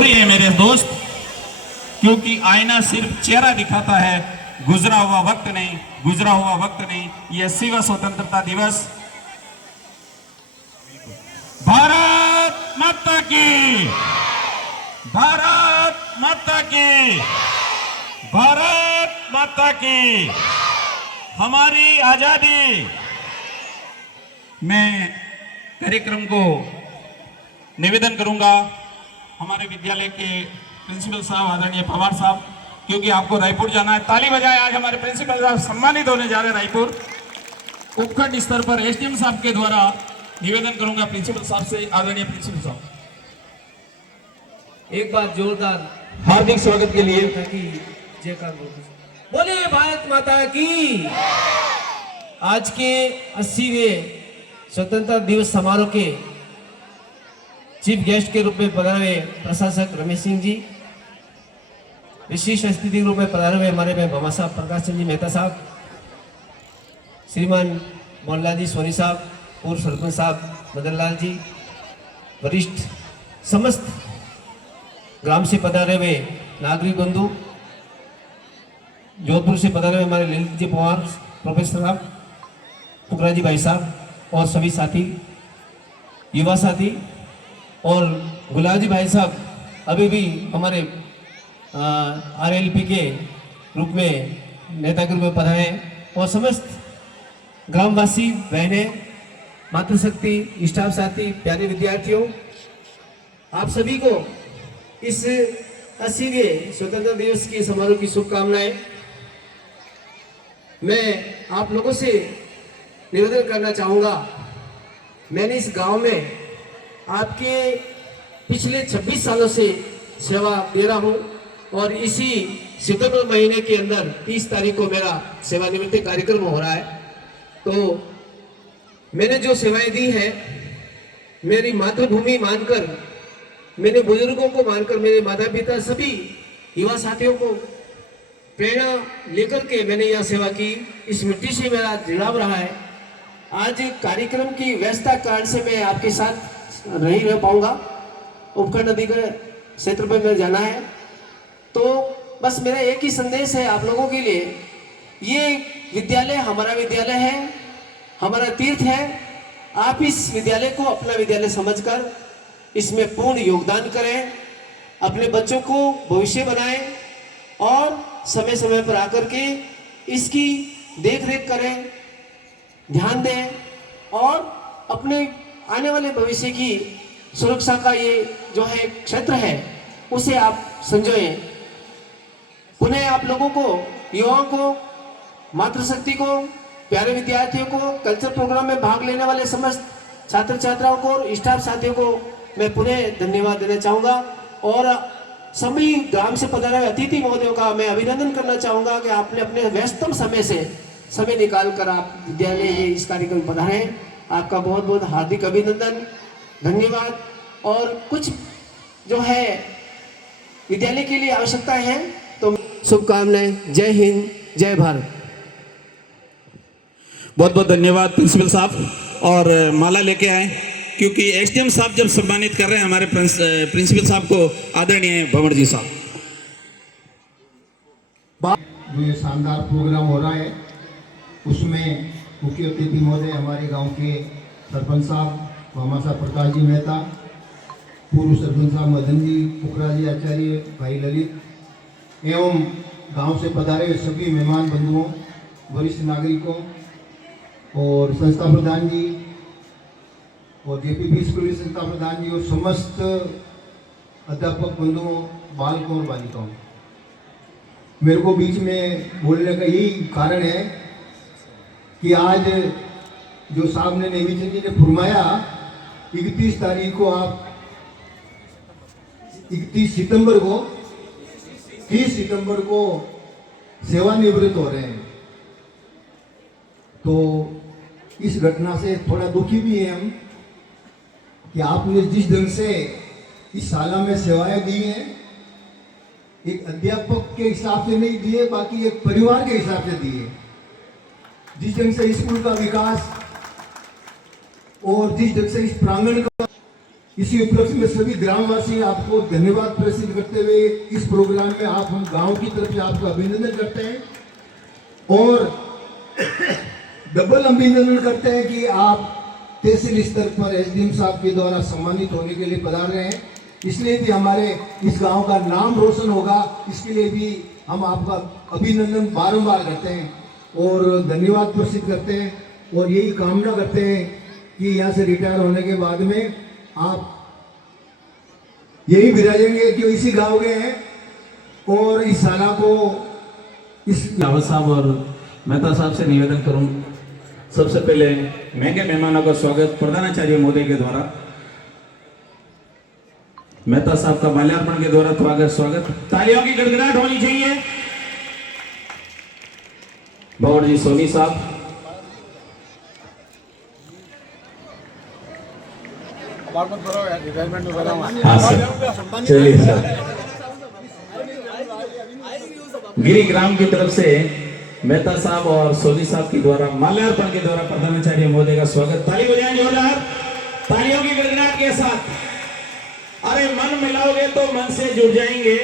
जरूरी है मेरे दोस्त, क्योंकि आईना सिर्फ चेहरा दिखाता है, गुजरा हुआ वक्त नहीं, गुजरा हुआ वक्त नहीं। ये 80वां स्वतंत्रता दिवस। भारत माता की, भारत माता की, भारत माता की, हमारी आजादी। मैं कार्यक्रम को निवेदन करूंगा हमारे विद्यालय के प्रिंसिपल साहब आदरणीय पवार साहब, क्योंकि आपको रायपुर जाना है। ताली बजाए, आज हमारे प्रिंसिपल साहब सम्मानित होने जा रहे हैं रायपुर। उपखंड स्तर पर एसडीएम साहब के द्वारा निवेदन करूंगा प्रिंसिपल साहब से। आदरणीय प्रिंसिपल साहब, एक बार जोरदार हार्दिक स्वागत के लिए जयकार बोलिए भारत माता की। आज के 80वें स्वतंत्रता दिवस समारोह के चीफ गेस्ट के रूप में पधारे हुए प्रशासक रमेश सिंह जी, विशिष्ट अतिथि के रूप में पधारे हुए हमारे में भामा साहब प्रकाश चंद जी मेहता साहब, श्रीमान मोहनलाल जी सोनी साहब, पूर्व सरपंच साहब मदन लाल जी, वरिष्ठ समस्त ग्राम से पधारे हुए नागरिक बंधु, जोधपुर से पधारे हुए हमारे ललित जी पवार प्रोफेसर साहब, टुकरा जी भाई साहब और सभी साथी, युवा साथी और गुलाब जी भाई साहब अभी भी हमारे आरएलपी के रूप में नेता के रूप में पधारे हैं, और समस्त ग्रामवासी, बहनें, मातृशक्ति, स्टाफ साथी, प्यारे विद्यार्थियों, आप सभी को इस 80वें स्वतंत्रता दिवस के समारोह की शुभकामनाएं। मैं आप लोगों से निवेदन करना चाहूँगा, मैंने इस गांव में आपके पिछले 26 सालों से सेवा दे रहा हूँ, और इसी सितंबर महीने के अंदर 30 तारीख को मेरा सेवानिवृत्ति कार्यक्रम हो रहा है। तो मैंने जो सेवाएं दी हैं, मेरी मातृभूमि मानकर, मेरे बुजुर्गों को मानकर, मेरे माता पिता सभी युवा साथियों को प्रेरणा लेकर के मैंने यह सेवा की। इस मिट्टी से मेरा जुड़ाव रहा है। आज कार्यक्रम की व्यस्तता कारण से मैं आपके साथ नहीं रह पाऊंगा, उपखंड अधिकारी क्षेत्र पर मेरे जाना है। तो बस मेरा एक ही संदेश है आप लोगों के लिए, ये विद्यालय हमारा विद्यालय है, हमारा तीर्थ है। आप इस विद्यालय को अपना विद्यालय समझकर इसमें पूर्ण योगदान करें, अपने बच्चों को भविष्य बनाएं और समय समय पर आकर के इसकी देख रेख करें, ध्यान दें, और अपने आने वाले भविष्य की सुरक्षा का ये जो है क्षेत्र है उसे आप संजोएं। पुनः आप लोगों को, युवाओं को, मातृशक्ति को, प्यारे विद्यार्थियों को, कल्चर प्रोग्राम में भाग लेने वाले समस्त छात्र छात्राओं को और स्टाफ साथियों को मैं पुनः धन्यवाद देना चाहूँगा, और सभी ग्राम से पधारे हुए अतिथि महोदयों का मैं अभिनंदन करना चाहूँगा कि आपने अपने व्यस्तम समय से समय निकाल कर आप विद्यालय में इस कार्यक्रम में पधारे हैं। आपका बहुत बहुत हार्दिक अभिनंदन, धन्यवाद। और कुछ जो है विद्यालय के लिए आवश्यकताएं हैं तो शुभकामनाएं। जय हिंद, जय भारत। बहुत बहुत धन्यवाद प्रिंसिपल साहब। और माला लेके आए, क्योंकि एसडीएम साहब जब सम्मानित कर रहे हैं हमारे प्रिंसिपल साहब को, आदरणीय भंवर जी साहब। जो ये शानदार प्रोग्राम हो रहा है उसमें मुख्य अतिथि महोदय हमारे गांव के सरपंच साहब मामा साहब प्रकाश जी मेहता, पूर्व सरपंच साहब मदन जी, पुखरा जी आचार्य, भाई ललित एवं गांव से पधारे हुए सभी मेहमान बंधुओं, वरिष्ठ नागरिकों और संस्था प्रधान जी और जेपीपी स्कूल की संस्था प्रधान जी और समस्त अध्यापक बंधुओं, बालकों और बालिकाओं, मेरे को बीच में बोलने का यही कारण है कि आज जो साहब ने नेविचर जी ने फरमाया 31 तारीख को आप 31 सितंबर को 30 सितंबर को सेवानिवृत्त हो रहे हैं। तो इस घटना से थोड़ा दुखी भी हैं हम कि आपने जिस ढंग से इस शाला में सेवाएं दी हैं, एक अध्यापक के हिसाब से नहीं दिए, बाकी एक परिवार के हिसाब से दिए। जिस ढंग से स्कूल का विकास और जिस ढंग से इस प्रांगण का इसी उपलक्ष्य में सभी ग्रामवासी आपको धन्यवाद प्रेषित करते हुए इस प्रोग्राम में आप हम गांव की तरफ से आपका अभिनंदन करते हैं और डबल अभिनंदन करते हैं कि आप तहसील स्तर पर एसडीएम साहब के द्वारा सम्मानित होने के लिए पधार रहे हैं। इसलिए भी हमारे इस गांव का नाम रोशन होगा, इसके लिए भी हम आपका अभिनंदन बारंबार करते हैं और धन्यवाद प्रेषित करते हैं और यही कामना करते हैं कि यहाँ से रिटायर होने के बाद में आप यही विराजेंगे कि इसी गांव के हैं और इस शाला को इस रावत साहब और मेहता साहब से निवेदन करूं, सबसे पहले महंगे मेहमानों का स्वागत प्रधानाचार्य महोदय के द्वारा, मेहता साहब का माल्यार्पण के द्वारा स्वागत। तालियों की गड़गड़ाहट होनी चाहिए। भगवान जी सोनी साहब, हाँ सर, चलिए सर। गिरी ग्राम की तरफ से मेहता साहब और सोनी साहब के द्वारा माल्यार्पण के द्वारा प्रधानाचार्य महोदय का स्वागत। ताली बजाएं जोरदार, तालियों की गड़गड़ाहट के साथ। अरे मन मिलाओगे तो मन से जुड़ जाएंगे,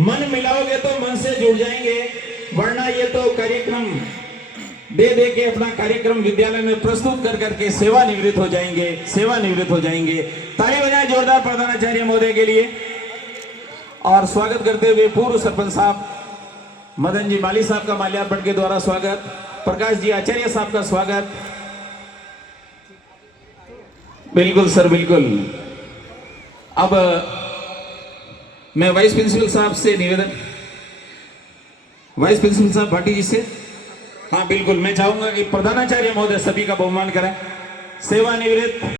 मन मिलाओगे तो मन से जुड़ जाएंगे, वरना ये तो कार्यक्रम दे दे के अपना कार्यक्रम विद्यालय में प्रस्तुत कर करके सेवानिवृत्त हो जाएंगे, सेवानिवृत्त हो जाएंगे। ताली बजाएं जोरदार प्रधानाचार्य महोदय के लिए। और स्वागत करते हुए पूर्व सरपंच साहब मदन जी माली साहब का माल्यार्पण के द्वारा स्वागत, प्रकाश जी आचार्य साहब का स्वागत। बिल्कुल सर, बिल्कुल। अब मैं वाइस प्रिंसिपल साहब से निवेदन, वाइस प्रिंसिपल साहब भाटी जी से, हाँ बिल्कुल, मैं चाहूंगा कि प्रधानाचार्य महोदय सभी का बहुमान करें। सेवानिवृत्त